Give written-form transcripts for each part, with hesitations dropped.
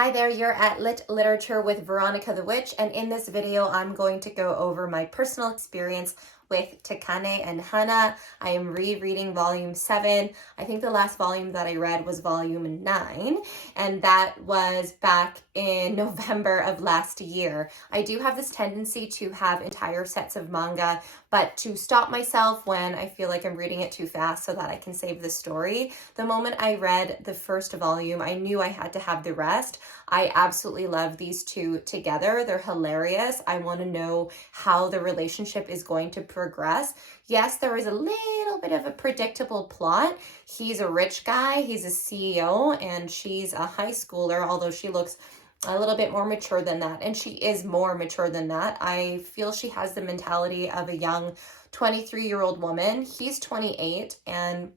Hi there, you're at Lit Literature with Veronica the Witch, and in this video I'm going to go over my personal experience with Takane and Hana. I am rereading volume 7. I think the last volume that I read was volume 9, and that was back in November of last year. I do have this tendency to have entire sets of manga, but to stop myself when I feel like I'm reading it too fast so that I can save the story. The moment I read the first volume, I knew I had to have the rest. I absolutely love these two together. They're hilarious. I want to know how the relationship is going to progress. Yes, there is a little bit of a predictable plot. He's a rich guy, he's a CEO, and she's a high schooler, although she looks a little bit more mature than that, and she is more mature than that. I feel she has the mentality of a young 23-year-old woman. He's 28, and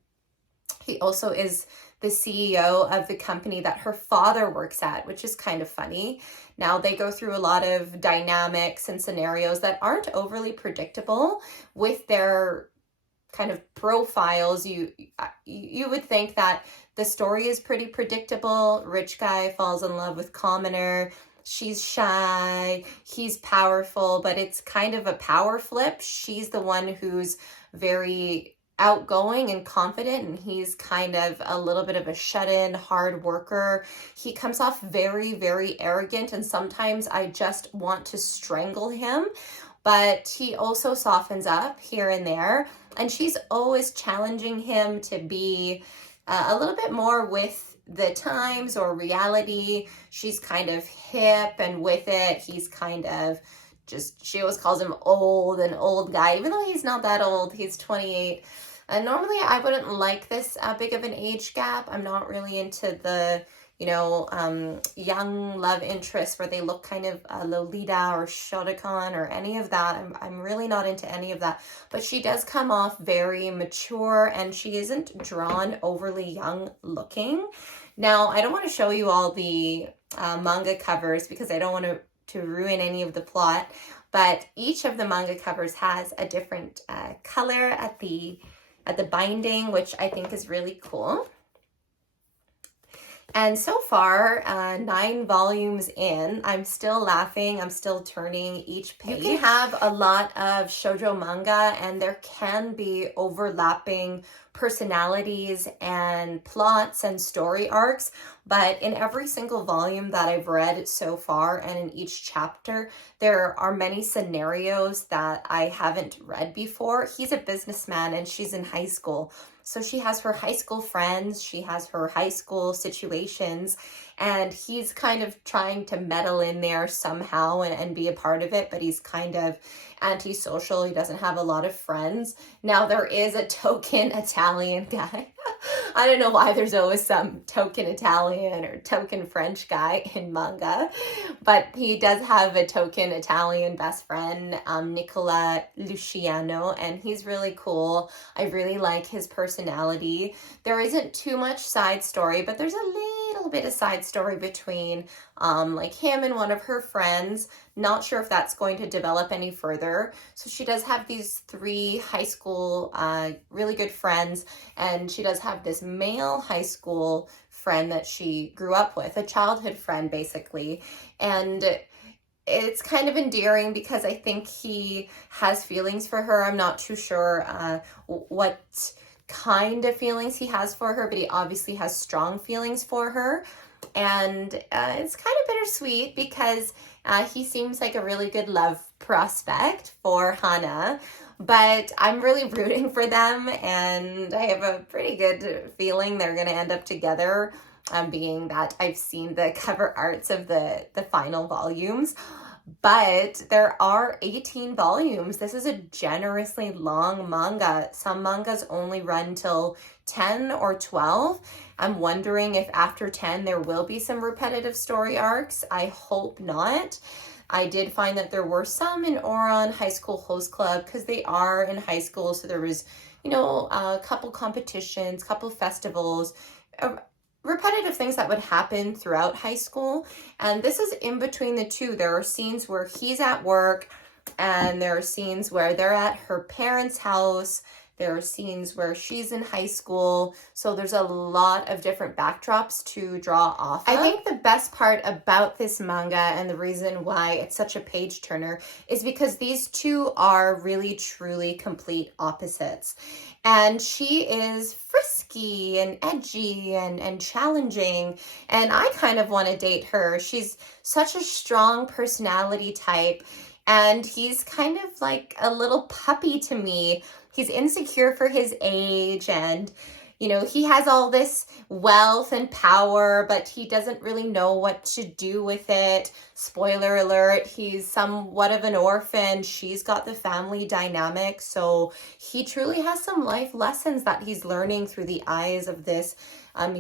he also is the CEO of the company that her father works at, which is kind of funny. Now, they go through a lot of dynamics and scenarios that aren't overly predictable with their kind of profiles. You would think that the story is pretty predictable. Rich guy falls in love with commoner. She's shy, he's powerful, but it's kind of a power flip. She's the one who's very outgoing and confident, and he's kind of a little bit of a shut-in hard worker. He comes off very, very arrogant, and sometimes I just want to strangle him, but he also softens up here and there, and she's always challenging him to be a little bit more with the times or reality. She's kind of hip and with it. He's kind of just, she always calls him an old guy, even though he's not that old. He's 28. And normally I wouldn't like this big of an age gap. I'm not really into the, young love interests where they look kind of Lolita or Shotokan or any of that. I'm really not into any of that. But she does come off very mature, and she isn't drawn overly young looking. Now, I don't want to show you all the manga covers because I don't want to ruin any of the plot, but each of the manga covers has a different color at the binding, which I think is really cool. And so far, 9 volumes in, I'm still laughing. I'm still turning each page. You can have a lot of shoujo manga, and there can be overlapping personalities and plots and story arcs. But in every single volume that I've read so far, and in each chapter, there are many scenarios that I haven't read before. He's a businessman, and she's in high school. So she has her high school friends, she has her high school situations, and he's kind of trying to meddle in there somehow and be a part of it, but he's kind of antisocial. He doesn't have a lot of friends. Now, there is a token Italian guy. I don't know why there's always some token Italian or token French guy in manga, but he does have a token Italian best friend, Nicola Luciano, and he's really cool. I really like his personality. There isn't too much side story, but there's a little bit of side story between like him and one of her friends. Not sure if that's going to develop any further. So she does have these 3 high school really good friends, and she does have this male high school friend that she grew up with, a childhood friend basically. And it's kind of endearing because I think he has feelings for her. I'm not too sure what kind of feelings he has for her, but he obviously has strong feelings for her. And it's kind of bittersweet because he seems like a really good love prospect for Hana, but I'm really rooting for them, and I have a pretty good feeling they're going to end up together, being that I've seen the cover arts of the final volumes. But there are 18 volumes. This is a generously long manga. Some mangas only run till 10 or 12. I'm wondering if after 10 there will be some repetitive story arcs. I hope not. I did find that there were some in Oran High School Host Club because they are in high school. So there was, a couple competitions, couple festivals, repetitive things that would happen throughout high school. And this is in between the two. There are scenes where he's at work, and there are scenes where they're at her parents' house, There are scenes where she's in high school. So there's a lot of different backdrops to draw off of. I think the best part about this manga and the reason why it's such a page turner is because these two are really truly complete opposites. And she is frisky and edgy and challenging. And I kind of want to date her. She's such a strong personality type. And he's kind of like a little puppy to me. He's insecure for his age, and you know, he has all this wealth and power, but he doesn't really know what to do with it. Spoiler alert, he's somewhat of an orphan. She's got the family dynamic. So he truly has some life lessons that he's learning through the eyes of this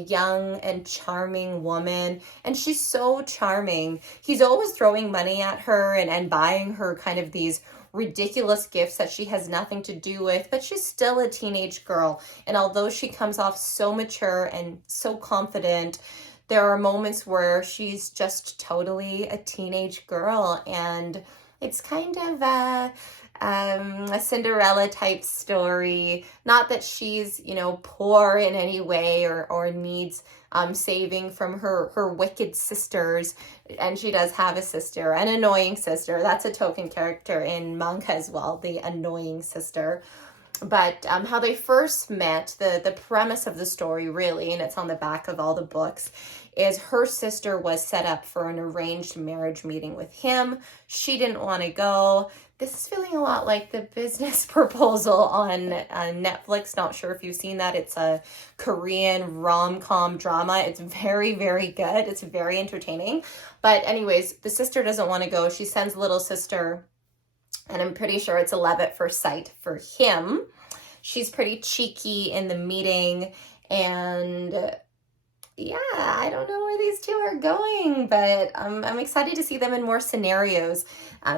young and charming woman. And she's so charming. He's always throwing money at her and buying her kind of these ridiculous gifts that she has nothing to do with, but she's still a teenage girl. And although she comes off so mature and so confident, there are moments where she's just totally a teenage girl. And it's kind of a Cinderella type story. Not that she's, you know, poor in any way or needs saving from her wicked sisters. And she does have a sister, an annoying sister. That's a token character in manga as well, the annoying sister. But how they first met, the premise of the story really, and it's on the back of all the books, is her sister was set up for an arranged marriage meeting with him. She didn't want to go. This is feeling a lot like The Business Proposal on Netflix. Not sure if you've seen that. It's a Korean rom-com drama. It's very, very good. It's very entertaining. But anyways, the sister doesn't want to go. She sends little sister, and I'm pretty sure it's a love at first sight for him. She's pretty cheeky in the meeting, and yeah, I don't know where these two are going, but I'm excited to see them in more scenarios.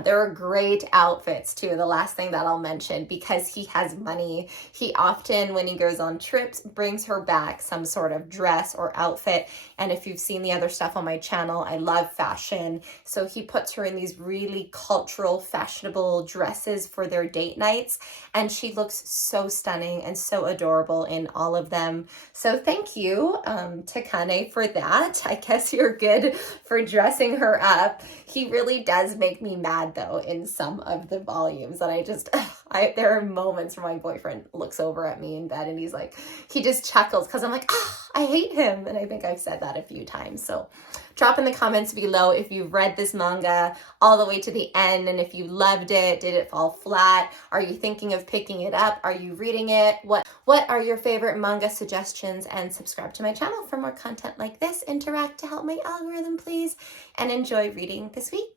There are great outfits too. The last thing that I'll mention, because he has money, he often, when he goes on trips, brings her back some sort of dress or outfit. And if you've seen the other stuff on my channel, I love fashion. So he puts her in these really cultural, fashionable dresses for their date nights. And she looks so stunning and so adorable in all of them. So thank you, Takane, for that. I guess you're good for dressing her up. He really does make me mad though in some of the volumes, and there are moments where my boyfriend looks over at me in bed and he just chuckles because I'm like, I hate him. And I think I've said that a few times. So drop in the comments below if you've read this manga all the way to the end, and if you loved it. Did it fall flat? Are you thinking of picking it up? Are you reading it? What are your favorite manga suggestions? And subscribe to my channel for more content like this. Interact to help my algorithm, please, and enjoy reading this week.